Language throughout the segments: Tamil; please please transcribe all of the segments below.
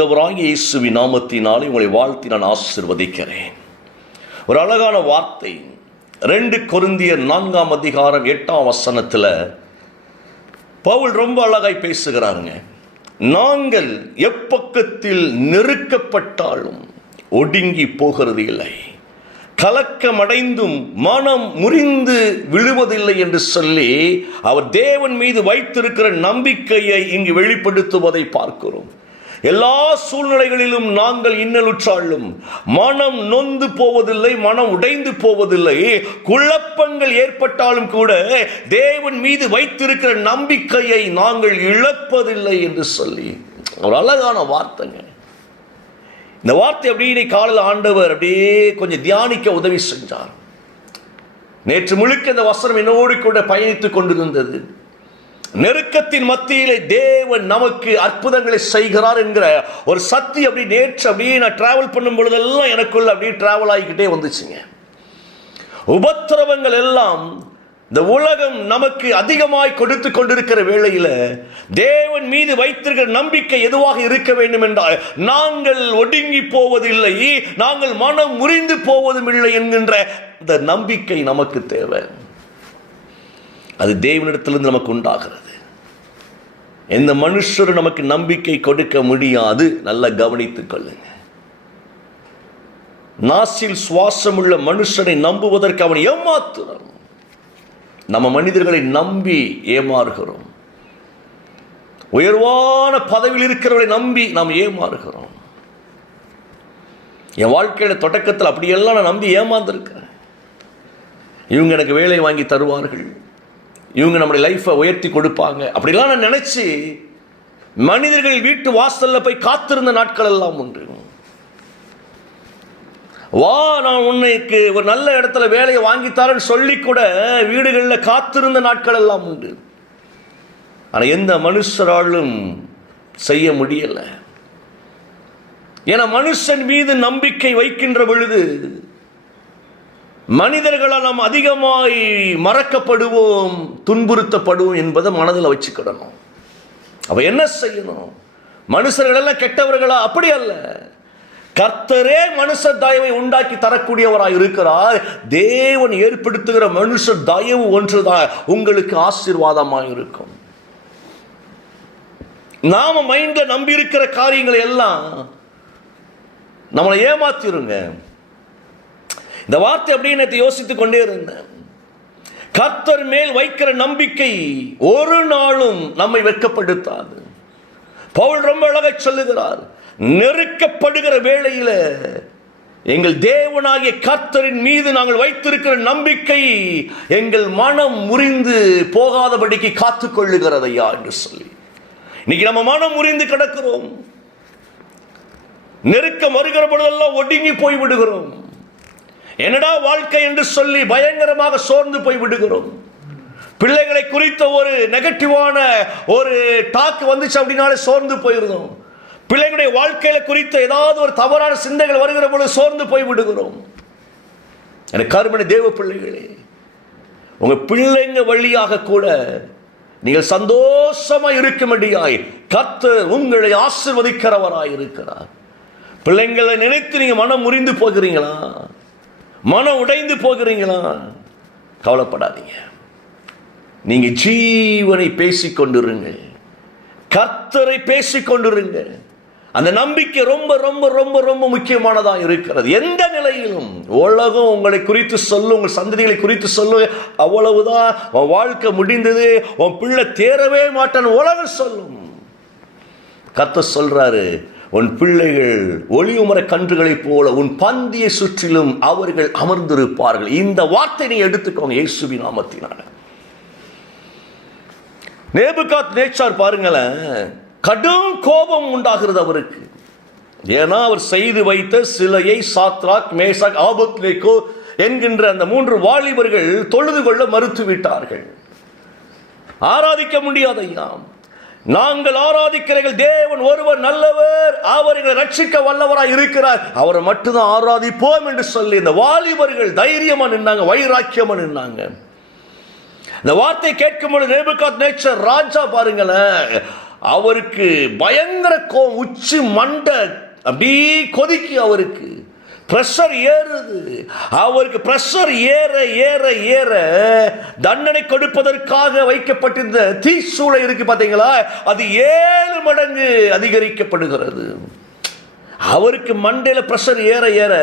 ஆண்டவராகிய இயேசுவி நாமத்தினாலே உங்களை வாழ்த்தி நான் ஆசிர்வதிக்கிறேன். ஒரு அழகான வார்த்தை. ரெண்டு கொருந்திய நான்காம் அதிகாரம் எட்டாம் வசனத்தில் பவுல் ரொம்ப அழகாய் பேசுகிறாருங்க. நாங்கள் எப்பக்கத்தில் நெருக்கப்பட்டாலும் ஒடுங்கி போகிறது இல்லை. கலக்கமடைந்தும் மனம் முறிந்து விழுவதில்லை என்று சொல்லி அவர் தேவன் மீது வைத்திருக்கிற நம்பிக்கையை இங்கு வெளிப்படுத்துவதை பார்க்கிறோம். எல்லா சூழ்நிலைகளிலும் நாங்கள் இன்னலுற்றாலும் மனம் நொந்து போவதில்லை மனம் உடைந்து போவதில்லை. குழப்பங்கள் ஏற்பட்டாலும் கூட தேவன் மீது வைத்திருக்கிற நம்பிக்கையை நாங்கள் இழப்பதில்லை என்று சொல்லி. ஒரு அழகான வார்த்தைங்க. இந்த வார்த்தை அப்படியே காலையில் ஆண்டவர் அப்படியே கொஞ்சம் தியானிக்க உதவி செஞ்சார். நேற்று முழுக்க இந்த வசனம் என்னோடு கூட பயணித்துக் கொண்டிருந்தது. நெருக்கத்தின் மத்தியிலே தேவன் நமக்கு அற்புதங்களை செய்கிறார் என்கிற ஒரு சக்தி அப்படி நேற்று அப்படியே நான் டிராவல் பண்ணும் பொழுதெல்லாம் எனக்குள்ள அப்படியே டிராவல் ஆகிக்கிட்டே வந்துச்சுங்க. உபத்திரவங்கள் எல்லாம் இந்த உலகம் நமக்கு அதிகமாய் கொடுத்து கொண்டிருக்கிற வேளையில் தேவன் மீது வைத்திருக்கிற நம்பிக்கை எதுவாக இருக்க வேண்டும் என்றால் நாங்கள் ஒடுங்கி போவதில்லை நாங்கள் மனம் முறிந்து போவதும் இல்லை என்கின்ற இந்த நம்பிக்கை நமக்கு தேவை. அது தேவனிடத்திலிருந்து நமக்கு உண்டாகிறது. எந்த மனுஷரும் நமக்கு நம்பிக்கை கொடுக்க முடியாது. நல்லா கவனித்துக் கொள்ளுங்க. நாசில் சுவாசமுள்ள மனுஷனை நம்புவதற்கு அவன் ஏமாத்துறான் நம்ம மனிதர்களை நம்பி ஏமாறுகிறோம். உயர்வான பதவியில் இருக்கிறவர்களை நம்பி நாம் ஏமாறுகிறோம். என் வாழ்க்கையில தொடக்கத்தில் அப்படியெல்லாம் நான் நம்பி ஏமாந்துருக்கிறேன். இவங்க எனக்கு வேலை வாங்கி தருவார்கள். இவங்க நம்முடைய லைஃப்பை உயர்த்தி கொடுப்பாங்க. அப்படிலாம் நான் நினச்சி மனிதர்கள் வீட்டு வாசல்ல போய் காத்திருந்த நாட்கள் எல்லாம் உண்டு. வா நான் உன்னைக்கு ஒரு நல்ல இடத்துல வேலையை வாங்கித்தாரேன்னு சொல்லி கூட வீடுகளில் காத்திருந்த நாட்கள் எல்லாம் உண்டு. ஆனால் எந்த மனுஷராலும் செய்ய முடியலை. ஏன்னா மனுஷன் மீது நம்பிக்கை வைக்கின்ற பொழுது மனிதர்களால் நாம் அதிகமாய் மறக்கப்படுவோம் துன்புறுத்தப்படுவோம் என்பதை மனதில் வச்சுக்கிடணும். அவள் என்ன செய்யணும்? மனுஷர்கள் எல்லாம் கெட்டவர்களா? அப்படி அல்ல. கர்த்தரே மனுஷ தயவை உண்டாக்கி தரக்கூடியவராய் இருக்கிறார். தேவன் ஏற்படுத்துகிற மனுஷ தயவு ஒன்றுதான். உங்களுக்கு ஆசீர்வாதமாக இருக்கும். நாம மைண்ட்ல நம்பி இருக்கிற காரியங்களை எல்லாம் நம்மளை ஏமாத்திருங்க. இந்த வார்த்தை அப்படின்னு யோசித்துக் கொண்டே இருந்தேன். கர்த்தர் மேல் வைக்கிற நம்பிக்கை ஒரு நாளும் நம்மை வெட்கப்படுத்தாது. பவுல் ரொம்ப அழகை சொல்லுகிறார் நெருக்கப்படுகிற வேளையில் எங்கள் தேவனாகிய கர்த்தரின் மீது நாங்கள் வைத்திருக்கிற நம்பிக்கை எங்கள் மனம் முறிந்து போகாதபடிக்கு காத்துக்கொள்ளுகிறதையா என்று சொல்லி. இன்னைக்கு நம்ம மனம் முறிந்து கிடக்கிறோம். நெருக்கம் வருகிற பொழுதெல்லாம் ஒடுங்கி போய் விடுகிறோம். என்னடா வாழ்க்கை என்று சொல்லி பயங்கரமாக சோர்ந்து போய் விடுகிறோம். பிள்ளைகளை குறித்த ஒரு நெகட்டிவான ஒரு டாக் வந்துச்சு அப்படின்னாலே சோர்ந்து போயிருந்தோம். பிள்ளைகளுடைய வாழ்க்கையில குறித்த ஏதாவது ஒரு தவறான சிந்தைகள் வருகிற பொழுது சோர்ந்து போய் விடுகிறோம். எனக்கு கருமணி தேவ பிள்ளைகளே உங்க பிள்ளைங்க வழியாக கூட நீங்கள் சந்தோஷமா இருக்கும்படியாய் கத்து உங்களை ஆசிர்வதிக்கிறவராய் இருக்கிறார் பிள்ளைங்களை நினைத்து நீங்க மனம் முறிந்து போகிறீங்களா? மனம் உடைந்து போகிறீங்களா? கவலைப்படாதீங்க. நீங்க ஜீவனை பேசிக்கொண்டிருங்க கர்த்தரை பேசிக்கொண்டிருங்க அந்த நம்பிக்கை ரொம்ப ரொம்ப ரொம்ப ரொம்ப முக்கியமானதா இருக்கிறது. எந்த நிலையிலும் உலகம் உங்களை குறித்து சொல்லும் உங்கள் சந்ததிகளை குறித்து சொல்லும் அவ்வளவுதான். உன் வாழ்க்கை முடிந்தது உன் பிள்ளை தேரவே மாட்டான் உலகம் சொல்லும். கத்த சொல்றாரு உன் பிள்ளைகள் ஒளியுமர கன்றுகளைப் போல உன் பந்தியை சுற்றிலும் அவர்கள் அமர்ந்திருப்பார்கள். இந்த வார்த்தை நீ எடுத்துக்கோங்க இயேசுபி நாமத்தினால. நேபுகாத் நேச்சார் பாருங்களேன் கடும் கோபம் உண்டாகிறது அவருக்கு. ஏன்னா அவர் செய்து வைத்த சிலையை சாத்ராக் மேசாக் ஆபத்லேக்கோ என்கின்ற அந்த மூன்று வாலிபர்கள் தொழுது கொள்ள மறுத்து விட்டார்கள் ஆராதிக்க முடியாத ஐயா நாங்கள் ஆராதிக்கிறீர்கள் தேவன் ஒருவர் நல்லவர் அவர்களை ரட்சிக்க வல்லவராய் இருக்கிறார். அவரை மட்டும்தான் ஆராதிப்போம் என்று சொல்லி இந்த வாலிபர்கள் தைரியமா நின்னாங்க வைராக்கியமா நின்னாங்க. இந்த வார்த்தை கேட்கும் பொழுது நேபுகாத் நேச்சர் ராஜா பாருங்களேன் அவருக்கு பயங்கர கோம் உச்சி மண்டை அப்படி கொதிக்கு அவருக்கு. பிரஷர் ஏறுது. அவருக்கு பிரஷர் ஏற ஏற ஏற தண்டனை கொடுப்பதற்காக வைக்கப்பட்டிருந்த தீசூளை இருக்கு பார்த்தீங்களா? அது ஏழு மடங்கு அதிகரிக்கப்படுகிறது. அவருக்கு மண்டையில் ப்ரெஷர் ஏற ஏற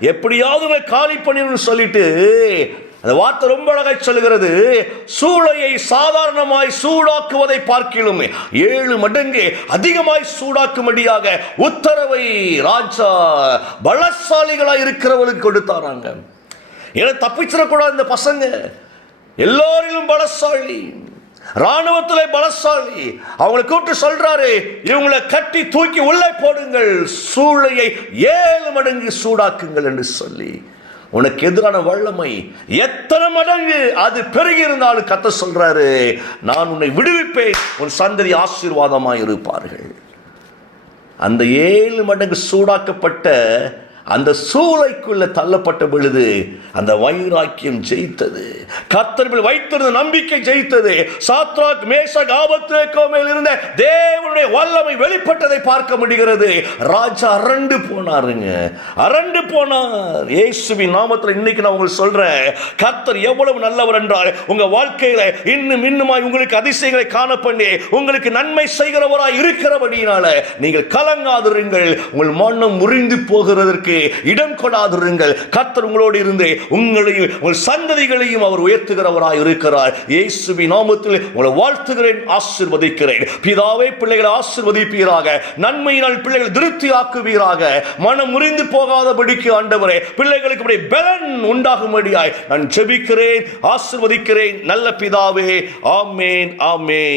எப்படியாவது காலி பண்ணிடணும்னு சொல்லிட்டு அந்த வார்த்தை ரொம்ப அழகாய் சொல்லுகிறது. சூளையை சாதாரணமாய் சூடாக்குவதை பார்க்கிலும் ஏழு மடங்கு அதிகமாய் சூடாக்கும்படியாக உத்தரவை ராஜா பலசாலிகளாய் இருக்கிறவர்களுக்கு கொடுத்தாராங்க. ஏன்னா தப்பிச்சிடக்கூடாது இந்த பசங்க. எல்லோரிலும் பலசாலி. ராணுவத்தில் பலசாலி. அவங்களை கூப்பிட்டு சொல்றாரு இவங்களை கட்டி தூக்கி உள்ளே போடுங்கள் சூளையை ஏழு மடங்கு சூடாக்குங்கள் என்று சொல்லி. உனக்கு எதிரான வல்லமை எத்தனை மடங்கு அது பெருகி இருந்தாலும் கத்த சொல்றாரு நான் உன்னை விடுவிப்பேன். உன் சந்ததி ஆசீர்வாதமாக இருப்பார்கள் அந்த ஏழு மடங்கு சூடாக்கப்பட்ட அந்த சூளைக்குள்ள தள்ளப்பட்ட பொழுது அந்த வைராக்கியம் ஜெயித்தது. கத்தர்கள் வைத்திருந்த நம்பிக்கை ஜெயித்தது. சாத்ராக் மேஷக் ஆபத்ரேக்கோ இருந்த தேவனுடைய வல்லமை வெளிப்பட்டதை பார்க்க முடிகிறது. ராஜா அரண்டு போனாருங்க. அரண்டு போனார். இயேசுவின் நாமத்தில் இன்னைக்கு நான் உங்களுக்கு சொல்றேன். கத்தர் எவ்வளவு நல்லவர் என்றால் உங்க வாழ்க்கையில இன்னும் இன்னுமாய் உங்களுக்கு அதிசயங்களை காண பண்ணி உங்களுக்கு நன்மை செய்கிறவராய் இருக்கிறபடியினால நீங்கள் கலங்காதிருங்கள். உங்கள் மனம் முறிந்து போகிறதற்கு இடம் கொடாதிருங்கள். கர்த்தர் உங்களோடு இருந்து உங்களையும் உங்கள் சந்ததிகளையும் அவர் உயர்த்துகிறவராய் இருக்கிறார். இயேசுவி நாமத்தில் உங்களை வாழ்த்துகிறேன் ஆசிர்வதிக்கிறேன். பிதாவே பிள்ளைகளை ஆசிர்வதிப்பீராக. நன்மையினால் பிள்ளைகள் திருப்தி ஆக்குவீராக மனம் முறிந்து போகாதபடிக்கு ஆண்டவரே பிள்ளைகளுக்கு இப்படி பலன் உண்டாகும்படியாய் நான் ஜெபிக்கிறேன் ஆசிர்வதிக்கிறேன். நல்ல பிதாவே ஆமேன் ஆமேன்.